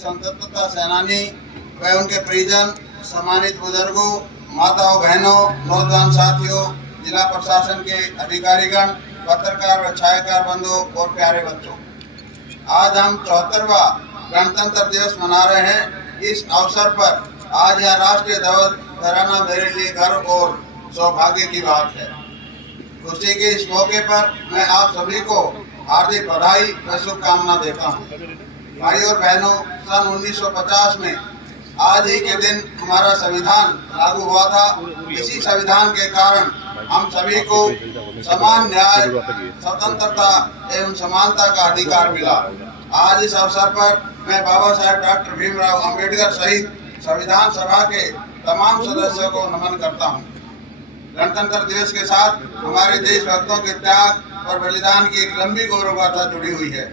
स्वतंत्रता सेनानी व उनके परिजन, सम्मानित बुजुर्गों, माताओं, बहनों, नौजवान साथियों, जिला प्रशासन के अधिकारीगण, पत्रकार व छायाकार बंधुओं और प्यारे बच्चों, आज हम 74वां गणतंत्र दिवस मना रहे हैं। इस अवसर पर आज यह राष्ट्रीय ध्वज फहराना मेरे लिए गर्व और सौभाग्य की बात है। खुशी के इस मौके पर मैं आप सभी को हार्दिक बधाई व शुभकामना देता हूँ। भाई और बहनों, सन 1950 में आज ही के दिन हमारा संविधान लागू हुआ था। इसी संविधान के कारण हम सभी को समान न्याय, स्वतंत्रता एवं समानता का अधिकार मिला। आज इस अवसर पर मैं बाबा साहेब डॉक्टर भीमराव अंबेडकर सहित संविधान सभा के तमाम सदस्यों को नमन करता हूँ। गणतंत्र दिवस के साथ हमारे देशभक्तों के त्याग और बलिदान की एक लंबी गौरव गाथा जुड़ी हुई है।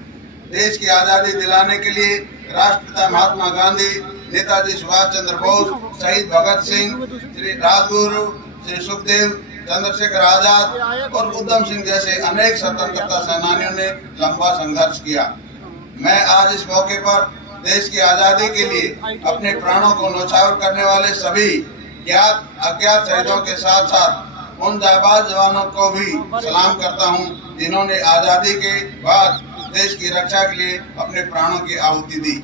देश की आज़ादी दिलाने के लिए राष्ट्रपिता महात्मा गांधी, नेताजी सुभाष चंद्र बोस, शहीद भगत सिंह, श्री राजगुरु, श्री सुखदेव, चंद्रशेखर आजाद और उधम सिंह जैसे अनेक स्वतंत्रता सेनानियों ने लंबा संघर्ष किया। मैं आज इस मौके पर देश की आज़ादी के लिए अपने प्राणों को न्यौछावर करने वाले सभी ज्ञात अज्ञात शहीदों के साथ साथ उन जाबाज जवानों को भी सलाम करता हूं, जिन्होंने आज़ादी के बाद देश की रक्षा के लिए अपने प्राणों की आहुति दी।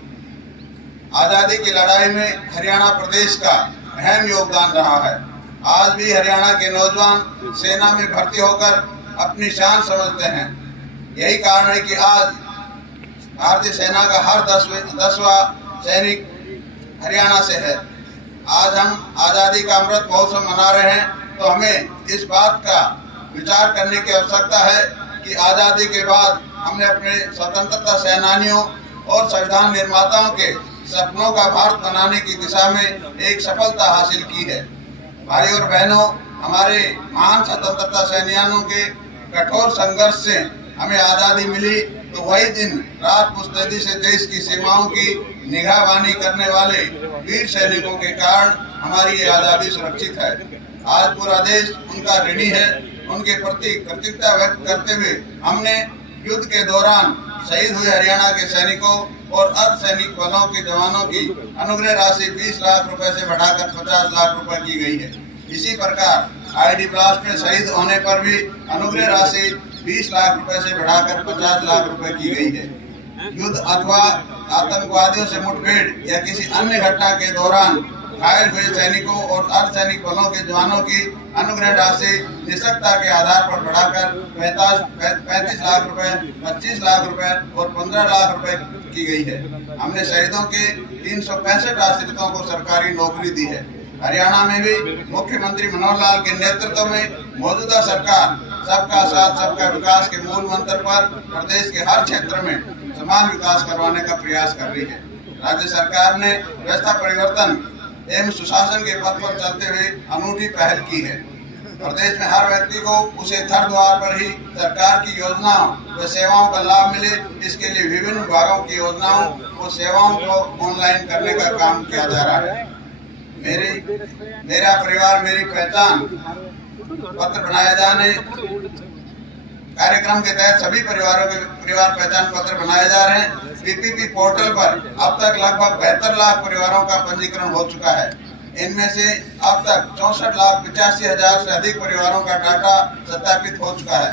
आज़ादी की लड़ाई में हरियाणा प्रदेश का अहम योगदान रहा है। आज भी हरियाणा के नौजवान सेना में भर्ती होकर अपनी शान समझते हैं। यही कारण है कि आज भारतीय सेना का हर 10वां सैनिक हरियाणा से है। आज हम आज़ादी का अमृत महोत्सव मना रहे हैं, तो हमें इस बात का विचार करने की आवश्यकता है कि आज़ादी के बाद हमने अपने स्वतंत्रता सेनानियों और संविधान निर्माताओं के सपनों का भारत बनाने की दिशा में एक सफलता हासिल की है। भाई और बहनों, हमारे महान स्वतंत्रता सेनानियों के कठोर संघर्ष से हमें आज़ादी मिली, तो वही दिन रात मुस्तैदी से देश की सीमाओं की निगहबानी करने वाले वीर सैनिकों के कारण हमारी ये आज़ादी सुरक्षित है। आज पूरा देश उनका ऋणी है। उनके प्रति कृतज्ञता व्यक्त करते हुए हमने युद्ध के दौरान शहीद हुए हरियाणा के सैनिकों और अर्धसैनिक बलों के जवानों की अनुग्रह राशि 20 लाख रुपए से बढ़ाकर 50 लाख रुपए की गई है। इसी प्रकार आईडी ब्लास्ट में शहीद होने पर भी अनुग्रह राशि 20 लाख रुपए से बढ़ाकर 50 लाख रुपए की गई है। युद्ध अथवा आतंकवादियों से मुठभेड़ या किसी अन्य घटना के दौरान घायल हुए सैनिकों और अर्धसैनिक बलों के जवानों की अनुग्रह राशि निष्पक्षता के आधार पर बढ़ाकर 35 लाख रुपए, 25 लाख रुपए और 15 लाख रुपए की गई है। हमने शहीदों के 365 आश्रितों को सरकारी नौकरी दी है। हरियाणा में भी मुख्यमंत्री मनोहर लाल के नेतृत्व में मौजूदा सरकार सबका साथ सबका विकास के मूल मंत्र पर प्रदेश के हर क्षेत्र में समान विकास करवाने का प्रयास कर रही है। राज्य सरकार ने व्यवस्था परिवर्तन एवं सुशासन के पथ पर चलते हुए अनूठी पहल की है। प्रदेश में हर व्यक्ति को उसे घर द्वार पर ही सरकार की योजनाओं व सेवाओं का लाभ मिले, इसके लिए विभिन्न विभागों की योजनाओं व सेवाओं को ऑनलाइन करने का काम किया जा रहा है। मेरा परिवार मेरी पहचान पत्र बनाए जाने कार्यक्रम के तहत सभी परिवारों के परिवार पहचान पत्र बनाए जा रहे हैं। पीपीपी पोर्टल पर अब तक लगभग 72 लाख परिवारों का पंजीकरण हो चुका है। इनमें से अब तक 64,85,000 से अधिक परिवारों का डाटा सत्यापित हो चुका है।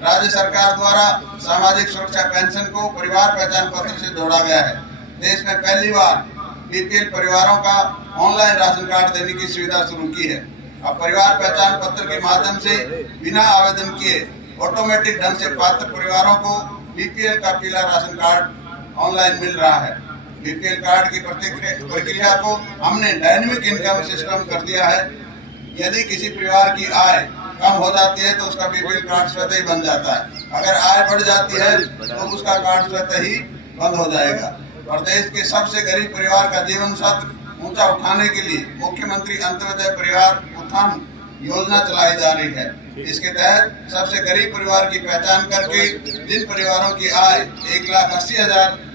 राज्य सरकार द्वारा सामाजिक सुरक्षा पेंशन को परिवार पहचान पत्र से जोड़ा गया है। देश में पहली बार बीपीएल परिवारों का ऑनलाइन राशन कार्ड देने की सुविधा शुरू की है। अब परिवार पहचान पत्र के माध्यम से बिना आवेदन किए ऑटोमेटिक ढंग से पात्र परिवारों को बीपीएल का पीला राशन कार्ड ऑनलाइन मिल रहा है। बीपीएल कार्ड की प्रक्रिया को हमने डायनेमिक इनकम सिस्टम कर दिया है। यदि किसी परिवार की आय कम हो जाती है तो उसका बीपीएल कार्ड स्वतः ही बन जाता है। अगर आय बढ़ जाती है तो उसका कार्ड स्वतः ही बंद हो जाएगा। प्रदेश के सबसे गरीब परिवार का जीवन स्तर ऊंचा उठाने के लिए मुख्यमंत्री अंत्योदय परिवार उत्थान योजना चलाई जा रही है। इसके तहत सबसे गरीब परिवार की पहचान करके जिन परिवारों की आय 1,80,000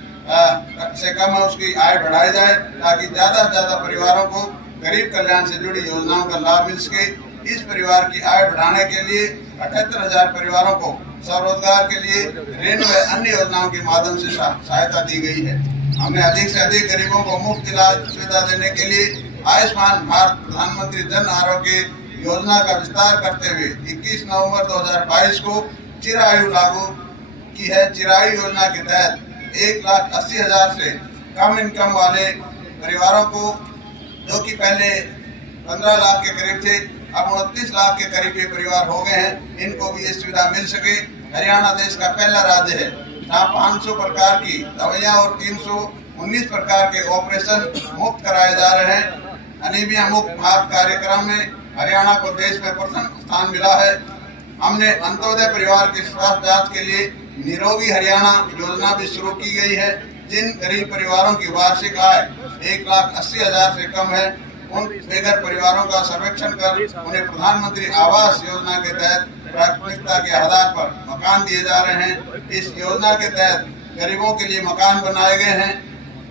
से कम है उसकी आय बढ़ाई जाए, ताकि ज्यादा से ज्यादा परिवारों को गरीब कल्याण से जुड़ी योजनाओं का लाभ मिल सके। इस परिवार की आय बढ़ाने के लिए 78,000 परिवारों को स्वरोजगार के लिए ऋण व अन्य योजनाओं के माध्यम से सहायता दी गई है। हमने अधिक से अधिक गरीबों को मुफ्त इलाज सुविधा देने के लिए आयुष्मान भारत प्रधानमंत्री जन आरोग्य योजना का विस्तार करते हुए 21 नवंबर 2022 को चिरायु लागू की है। चिरायु योजना के तहत 1,80,000 से कम इनकम वाले परिवारों को, जो कि पहले 15 लाख के करीब थे, अब 29 लाख के करीब ये परिवार हो गए हैं, इनको भी ये सुविधा मिल सके। हरियाणा देश का पहला राज्य है जहाँ 500 प्रकार की दवाइयाँ और 319 प्रकार के ऑपरेशन मुफ्त कराए जा रहे हैं। अनीमिया मुक्त भारत कार्यक्रम में हरियाणा को देश में प्रथम स्थान मिला है। हमने अंत्योदय परिवार के स्वास्थ्य जांच के लिए निरोगी हरियाणा योजना भी शुरू की गई है। जिन गरीब परिवारों की वार्षिक आय 1,80,000 से कम है, उन बेघर परिवारों का सर्वेक्षण कर उन्हें प्रधानमंत्री आवास योजना के तहत प्राथमिकता के आधार पर मकान दिए जा रहे हैं। इस योजना के तहत गरीबों के लिए मकान बनाए गए हैं।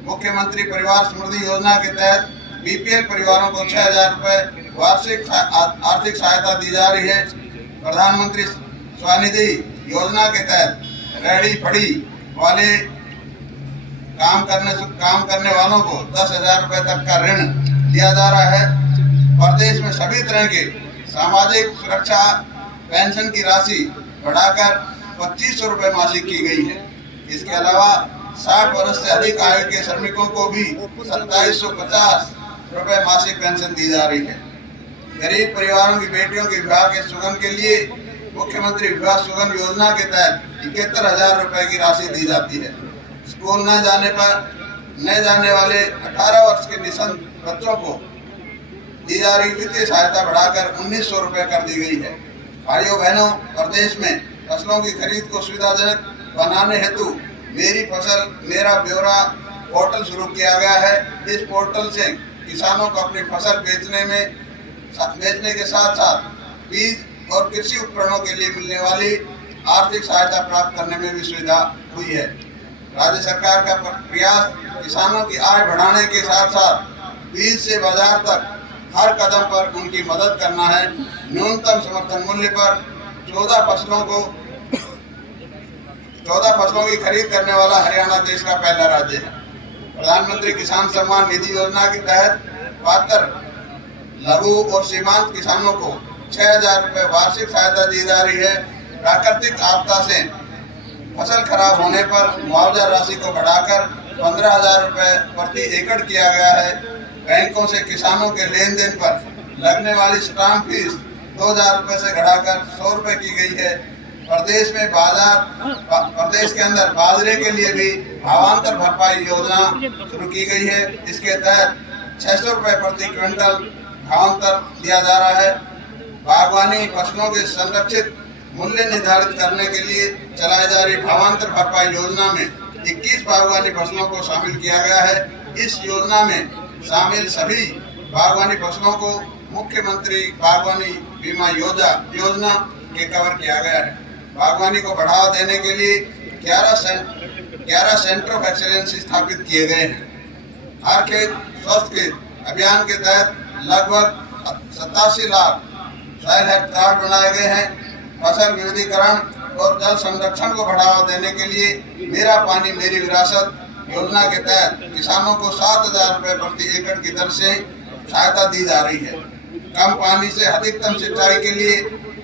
मुख्यमंत्री परिवार समृद्धि योजना के तहत बीपीएल परिवारों को 6,000 रुपए वार्षिक आर्थिक सहायता दी जा रही है। प्रधानमंत्री स्वनिधि योजना के तहत रेहड़ी फड़ी वाले काम करने वालों को 10,000 रुपए तक का ऋण दिया जा रहा है। प्रदेश में सभी तरह के सामाजिक सुरक्षा पेंशन की राशि बढ़ाकर 2,500 रुपए मासिक की गई है। इसके अलावा 60 वर्ष से अधिक आयु के श्रमिकों को भी 2,750 रुपए मासिक पेंशन दी जा रही है। गरीब परिवारों की बेटियों के विवाह के सुगन के लिए मुख्यमंत्री विवाह सुगन योजना के तहत 71,000 रुपए की राशि दी जाती है। स्कूल न जाने वाले 18 वर्ष के निःसंतान बच्चों को दी जा रही वित्तीय सहायता बढ़ाकर 1,900 रुपए कर दी गई है। भाइयों बहनों, प्रदेश में फसलों की खरीद को सुविधाजनक बनाने हेतु मेरी फसल मेरा ब्यौरा पोर्टल शुरू किया गया है। इस पोर्टल से किसानों को अपनी फसल बेचने के साथ साथ बीज और कृषि उपकरणों के लिए मिलने वाली आर्थिक सहायता प्राप्त करने में भी सुविधा हुई है। राज्य सरकार का प्रयास किसानों की आय बढ़ाने के साथ साथ बीज से बाजार तक हर कदम पर उनकी मदद करना है। न्यूनतम समर्थन मूल्य पर 14 फसलों की खरीद करने वाला हरियाणा देश का पहला राज्य है। प्रधानमंत्री किसान सम्मान निधि योजना के तहत पात्र लघु और सीमांत किसानों को 6,000 रुपए वार्षिक सहायता दी जा रही है। प्राकृतिक आपदा से फसल खराब होने पर मुआवजा राशि को बढ़ाकर 15,000 रुपए प्रति एकड़ किया गया है। बैंकों से किसानों के लेन देन पर लगने वाली स्टाम्प फीस 2,000 रुपए से घटाकर 100 रुपए की गई है। प्रदेश के अंदर बाजरे के लिए भी भावांतर भरपाई योजना शुरू की गई है। इसके तहत 600 रुपए प्रति क्विंटल भावांतर दिया जा रहा है। बागवानी फसलों के संरक्षित मूल्य निर्धारित करने के लिए चलाई जा रही भावांतर भरपाई योजना में 21 बागवानी फसलों को शामिल किया गया है। इस योजना में शामिल सभी बागवानी फसलों को मुख्यमंत्री बागवानी बीमा योजना के कवर किया गया है। बागवानी को बढ़ावा देने के लिए 11 सेंटर ऑफ एक्सीलेंस स्थापित किए गए हैं। हर खेत स्वस्थ खेत अभियान के तहत लगभग 87 लाख सॉइल हेल्थ कार्ड बनाए गए हैं। फसल विविधीकरण और जल संरक्षण को बढ़ावा देने के लिए मेरा पानी मेरी विरासत योजना के तहत किसानों को 7,000 रुपए प्रति एकड़ की दर से सहायता दी जा रही है। कम पानी से अधिकतम सिंचाई के लिए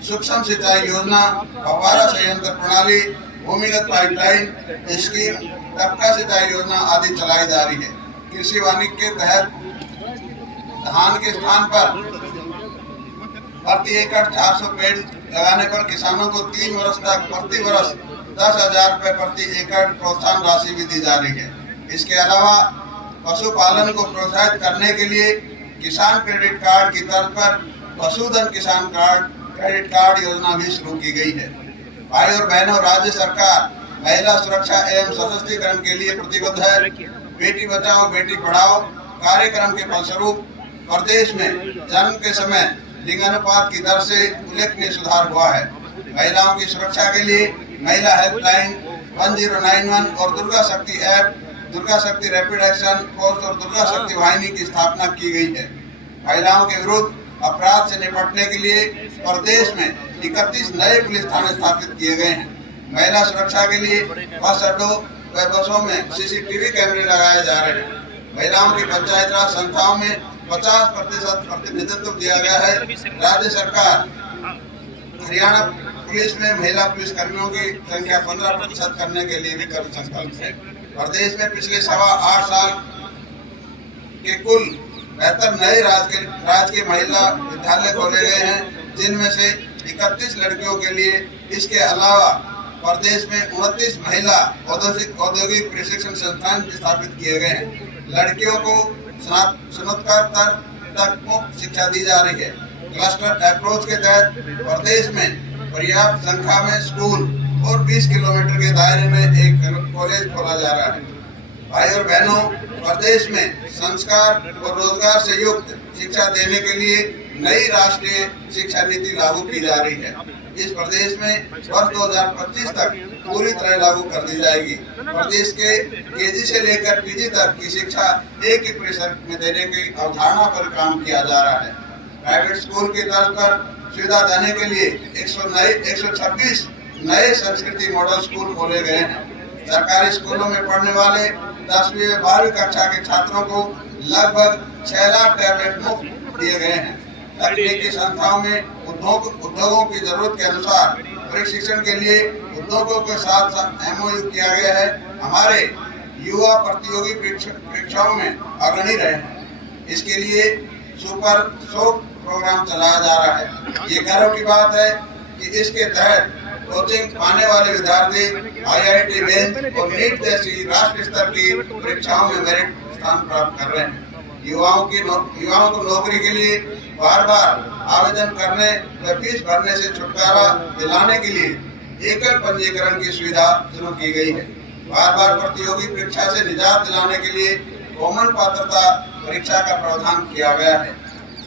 सूक्ष्म सिंचाई योजना, फव्वारा संयंत्र प्रणाली, भूमिगत पाइपलाइन स्कीम, टपका सिंचाई योजना आदि चलाई जा रही है। कृषि वानिकी के तहत धान के स्थान पर प्रति एकड़ 400 पेड़ लगाने पर किसानों को 3 वर्ष तक प्रति वर्ष 10,000 रुपए प्रति एकड़ प्रोत्साहन राशि भी दी जा रही है। इसके अलावा पशुपालन को प्रोत्साहित करने के लिए किसान क्रेडिट कार्ड की तर्ज पर पशुधन किसान क्रेडिट कार्ड योजना भी शुरू की गई है। भाई और बहनों, राज्य सरकार महिला सुरक्षा एवं सशक्तिकरण के लिए प्रतिबद्ध है। बेटी बचाओ बेटी पढ़ाओ कार्यक्रम के फलस्वरूप प्रदेश में जन्म के समय लिंगानुपात की दर से उल्लेखनीय सुधार हुआ है। महिलाओं की सुरक्षा के लिए महिला हेल्पलाइन 1091 और दुर्गा शक्ति ऐप, दुर्गा शक्ति रैपिड एक्शन फोर्स और दुर्गा शक्ति वाहिनी की स्थापना की गई है। महिलाओं के विरुद्ध अपराध से निपटने के लिए प्रदेश में 31 नए पुलिस थाने स्थापित किए गए हैं। महिला सुरक्षा के लिए बस अड्डों, व बसों में सीसीटीवी कैमरे लगाए जा रहे हैं। महिलाओं की पंचायत राज संस्थाओं में 50% प्रतिनिधित्व दिया गया है। राज्य सरकार हरियाणा पुलिस में महिला पुलिस कर्मियों की संख्या 15% करने के लिए भी कृत संकल्प है। प्रदेश में पिछले 8.25 साल के कुल 72 नए राजकीय महिला विद्यालय खोले गए हैं, जिनमें से 31 लड़कियों के लिए। इसके अलावा प्रदेश में 29 महिला औद्योगिक प्रशिक्षण संस्थान स्थापित किए गए हैं। लड़कियों को स्नातकोत्तर तक मुफ्त शिक्षा दी जा रही है। क्लस्टर अप्रोच के तहत प्रदेश में पर्याप्त संख्या में स्कूल और 20 किलोमीटर के दायरे में एक कॉलेज खोला जा रहा है। भाई और बहनों, प्रदेश में संस्कार और रोजगार से युक्त शिक्षा देने के लिए नई राष्ट्रीय शिक्षा नीति लागू की जा रही है। इस प्रदेश में वर्ष 2025 तक पूरी तरह लागू कर दी जाएगी। प्रदेश के केजी से लेकर पीजी तक की शिक्षा एक ही परिसर में देने की अवधारणा पर काम किया जा रहा है। प्राइवेट स्कूल की तर्ज पर सुविधा देने के लिए 126 नए संस्कृति मॉडल स्कूल खोले गए हैं। सरकारी स्कूलों में पढ़ने वाले 10वीं व 12वीं कक्षा के छात्रों को लगभग 6 लाख टैबलेट मुफ्त दिए गए हैं। तकनीकी संस्थाओं में उद्योगों की जरूरत के अनुसार प्रशिक्षण के लिए उद्योगों के साथ MOU किया गया है। हमारे युवा प्रतियोगी परीक्षाओं में अग्रणी रहे हैं। इसके लिए सुपर शॉप प्रोग्राम चलाया जा रहा है। ये गर्व की बात है कि इसके तहत कोचिंग पाने वाले विद्यार्थी IIT मेंस और नीट जैसी राष्ट्रीय स्तर की परीक्षाओं में मेरिट स्थान प्राप्त कर रहे हैं। युवाओं को नौकरी के लिए बार-बार आवेदन करने व फीस भरने से छुटकारा दिलाने के लिए एकल पंजीकरण की सुविधा शुरू की गई है। बार-बार प्रतियोगी परीक्षा से निजात दिलाने के लिए कॉमन पात्रता परीक्षा का प्रावधान किया गया है।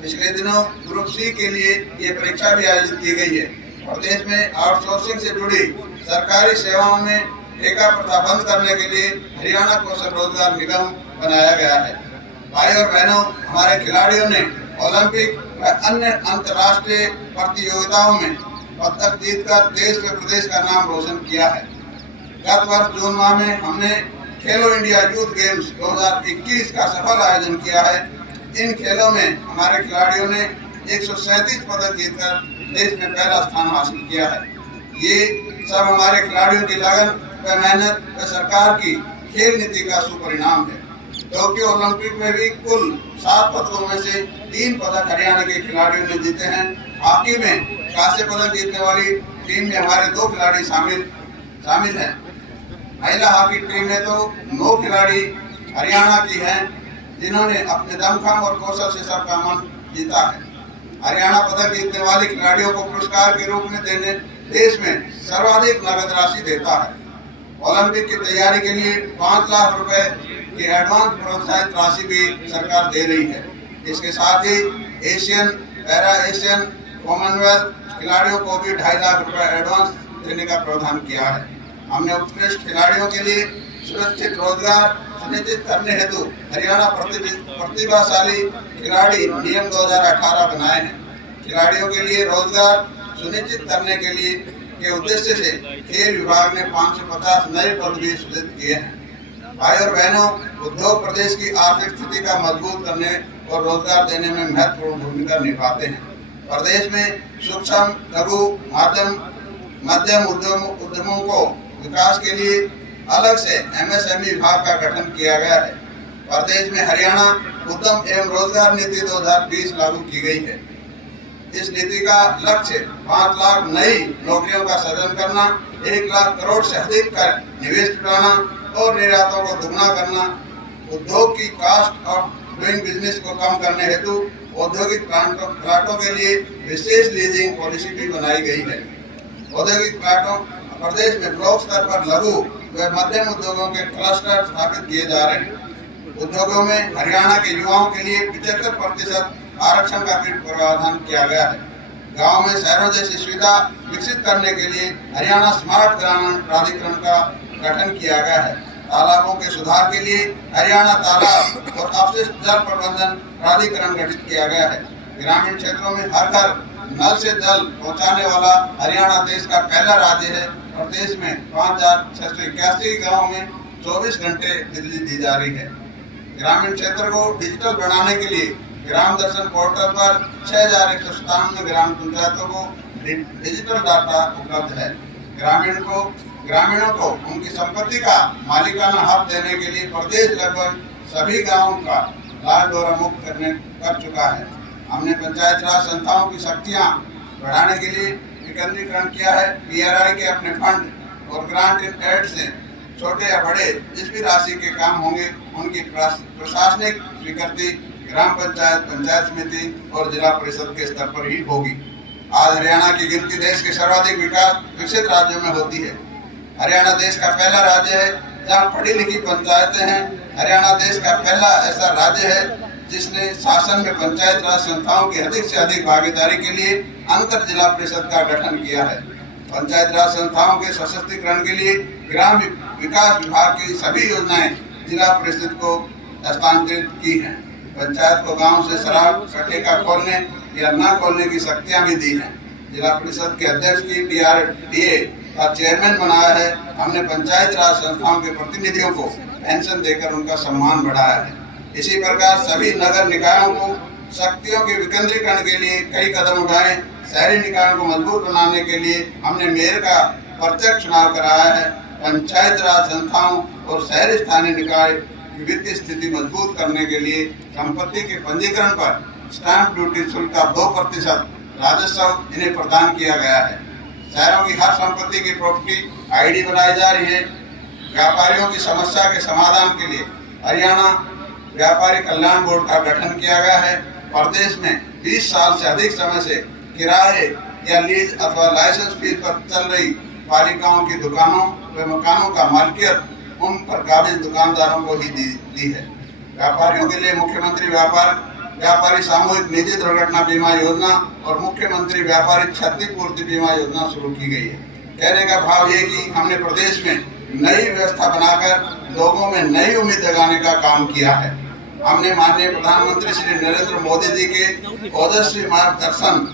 पिछले दिनों ग्रुप C के लिए ये परीक्षा भी आयोजित की गई है। प्रदेश में आउटसोर्सिंग से जुड़ी सरकारी सेवाओं में ठेका प्रथा बंद करने के लिए हरियाणा कौशल रोजगार निगम बनाया गया है। भाई और बहनों, हमारे खिलाड़ियों ने ओलंपिक व अन्य अंतर्राष्ट्रीय प्रतियोगिताओं में पदक जीतकर देश व प्रदेश का नाम रोशन किया है। गत वर्ष जून माह में हमने खेलो इंडिया यूथ गेम्स 2021 का सफल आयोजन किया है। इन खेलों में हमारे खिलाड़ियों ने 137 पदक जीतकर देश में पहला स्थान हासिल किया है। ये सब हमारे खिलाड़ियों की लगन व मेहनत व सरकार की खेल नीति का सुपरिणाम है। टोक्यो ओलंपिक में भी कुल 7 पदकों में से 3 पदक हरियाणा के खिलाड़ियों ने जीते हैं। हॉकी में कांस्य पदक जीतने वाली टीम में हमारे 2 खिलाड़ी शामिल हैं। महिला हॉकी टीम में तो 9 खिलाड़ी हरियाणा की हैं, जिन्होंने अपने दमखम और कौशल से सबका मन जीता है। हरियाणा पदक जीतने वाले खिलाड़ियों को पुरस्कार के रूप में देश में सर्वाधिक नगद राशि देता है। ओलंपिक की तैयारी के लिए 5 लाख रुपए की एडवांस प्रोत्साहित राशि भी सरकार दे रही है। इसके साथ ही एशियन, पैरा एशियन, कॉमनवेल्थ खिलाड़ियों को भी 2.5 लाख रुपए एडवांस देने का प्रावधान किया है। हमने उत्कृष्ट खिलाड़ियों के लिए सुरक्षित रोजगार सुनिश्चित करने हेतु हरियाणा प्रतिभाशाली खिलाड़ी नियम 2018 बनाए हैं। खिलाड़ियों के लिए रोजगार सुनिश्चित करने के उद्देश्य से खेल विभाग ने 550 नए पद भी सृजित किए हैं। भाई और बहनों, उद्योग प्रदेश की आर्थिक स्थिति का मजबूत करने और रोजगार देने में महत्वपूर्ण भूमिका निभाते हैं। प्रदेश में सूक्ष्म, लघु, मध्यम उद्यमों को विकास के लिए अलग से MSME विभाग का गठन किया गया है। प्रदेश में हरियाणा उद्यम एवं रोजगार नीति 2020 लागू की गई है। इस नीति का लक्ष्य 5 लाख नई नौकरियों का सृजन करना, 1 लाख करोड़ से अधिक का निवेश जुटाना और निर्यातों को दुगना करना। उद्योग की कॉस्ट ऑफ डूइंग बिजनेस को कम करने हेतु औद्योगिक प्लाटों के लिए विशेष लीजिंग पॉलिसी भी बनाई गई है। औद्योगिक प्लाटों प्रदेश में ब्लॉक स्तर पर लघु व मध्यम उद्योगों के क्लस्टर स्थापित किए जा रहे हैं। उद्योगों में हरियाणा के युवाओं के लिए 75% आरक्षण का भी प्रावधान किया गया है। गांव में शहरों जैसी सुविधा विकसित करने के लिए हरियाणा स्मार्ट ग्रामीण प्राधिकरण का गठन किया गया है। तालाबों के सुधार के लिए हरियाणा तालाब और अपशिष्ट जल प्रबंधन प्राधिकरण गठित किया गया है। ग्रामीण क्षेत्रों में हर घर नल से जल पहुंचाने वाला हरियाणा देश का पहला राज्य है। प्रदेश में 5681 गाँव में 24 घंटे बिजली दी जा रही है। ग्रामीण क्षेत्र को डिजिटल बनाने के लिए ग्राम दर्शन पोर्टल पर 6197 ग्राम पंचायतों को डिजिटल डाटा उपलब्ध है। ग्रामीणों को उनकी संपत्ति का मालिकाना हक देने के लिए प्रदेश लगभग सभी गांवों का लाल डोरा मुक्त कर चुका है। हमने पंचायत राज संस्थाओं की शक्तियां बढ़ाने के लिए विकेंद्रीकरण किया है। PRI के अपने फंड और ग्रांट इन एड से छोटे या बड़े जिस भी राशि के काम होंगे उनकी प्रशासनिक स्वीकृति ग्राम पंचायत, पंचायत समिति और जिला परिषद के स्तर पर ही होगी। आज हरियाणा की गिनती देश के सर्वाधिक विकसित राज्यों में होती है। हरियाणा देश का पहला राज्य है जहां पढ़ी लिखी पंचायतें हैं। हरियाणा देश का पहला ऐसा राज्य है जिसने शासन में पंचायत राज संस्थाओं की अधिक से अधिक भागीदारी के लिए अंतर जिला परिषद का गठन किया है। पंचायत राज संस्थाओं के सशक्तिकरण के लिए ग्राम विकास विभाग की सभी योजनाएं जिला परिषद को हस्तांतरित की हैं। पंचायत को गांव से शराब का ठेका खोलने या न खोलने की शक्तियां भी दी हैं। जिला परिषद के अध्यक्ष की DRDA का चेयरमैन बनाया है। हमने पंचायत राज संस्थाओं के प्रतिनिधियों को पेंशन देकर उनका सम्मान बढ़ाया है। इसी प्रकार सभी नगर निकायों को शक्तियों के विकेंद्रीकरण के लिए कई कदम उठाए। शहरी निकायों को मजबूत बनाने के लिए हमने मेयर का प्रत्यक्ष चुनाव कराया है। पंचायत राज संस्थाओं और शहरी स्थानीय निकाय की वित्तीय स्थिति मजबूत करने के लिए संपत्ति के पंजीकरण पर स्टैंप ड्यूटी शुल्क का 2% राजस्व इन्हें प्रदान किया गया है। शहरों की हर संपत्ति की प्रॉपर्टी ID बनाई जा रही है। व्यापारियों की समस्या के समाधान के लिए हरियाणा व्यापारी कल्याण बोर्ड का गठन किया गया है। प्रदेश में 20 साल से अधिक समय से किराए या लीज अथवा लाइसेंस फीस पर चल रही पालिकाओं की दुकानों व मकानों का मालिकियत उन पर काबिज दुकानदारों को ही दी है। व्यापारियों के लिए मुख्यमंत्री व्यापारी सामूहिक निजी दुर्घटना बीमा योजना और मुख्यमंत्री व्यापारी क्षतिपूर्ति बीमा योजना शुरू की गई है। कहने का भाव ये कि हमने प्रदेश में नई व्यवस्था बनाकर लोगों में नई उम्मीद जगाने का काम किया है। हमने माननीय प्रधानमंत्री श्री नरेंद्र मोदी जी के ओजस्वी मार्गदर्शन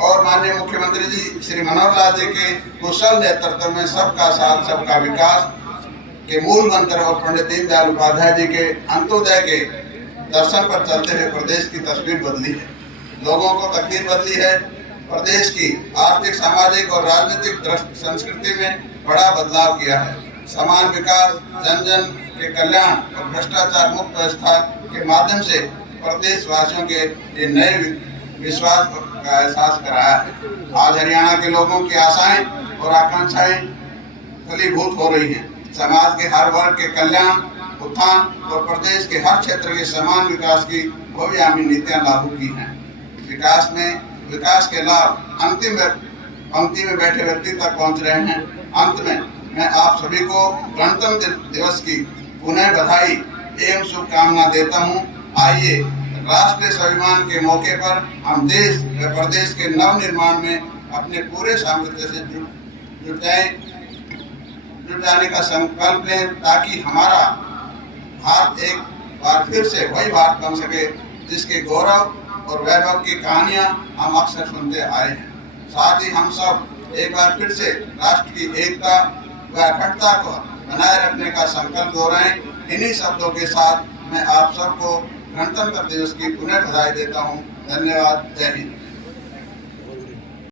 और माननीय मुख्यमंत्री जी श्री मनोहर लाल जी के कुशल नेतृत्व में सबका साथ सबका विकास के मूल मंत्र और पंडित दीनदयाल उपाध्याय जी के अंत्योदय के दर्शन पर चलते हुए प्रदेश की तस्वीर बदली है। लोगों को तकदीर बदली है। प्रदेश की आर्थिक, सामाजिक और राजनीतिक संस्कृति में बड़ा बदलाव किया है। समान विकास, जन जन के कल्याण और भ्रष्टाचार मुक्त व्यवस्था के माध्यम से प्रदेश वासियों के ये नए विश्वास का एहसास कराया है। आज हरियाणा के लोगों की आशाएं और आकांक्षाएं फलीभूत हो रही हैं। समाज के हर वर्ग के कल्याण, उत्थान और प्रदेश के हर क्षेत्र के समान विकास की बहुआयामी नीतियां लागू की हैं। विकास के लाभ अंतिम पंक्ति में बैठे व्यक्ति तक पहुंच रहे हैं। अंत में मैं आप सभी को गणतंत्र दिवस की पुनः बधाई एवं शुभकामना देता हूं। आइए राष्ट्रीय स्वाभिमान के मौके पर हम देश व प्रदेश के नव निर्माण में अपने पूरे सामर्थ्य से जुट जाने का संकल्प लें, ताकि हमारा भारत एक बार फिर से वही भारत बन सके जिसके गौरव और वैभव की कहानियां हम अक्सर सुनते आए हैं। साथ ही हम सब एक बार फिर से राष्ट्र की एकता व अखंडता को बनाए रखने का संकल्प दोहराएं। इन्हीं शब्दों के साथ मैं आप सबको गणतंत्र दिवस की पुनः बधाई देता हूं। धन्यवाद। जय हिंद।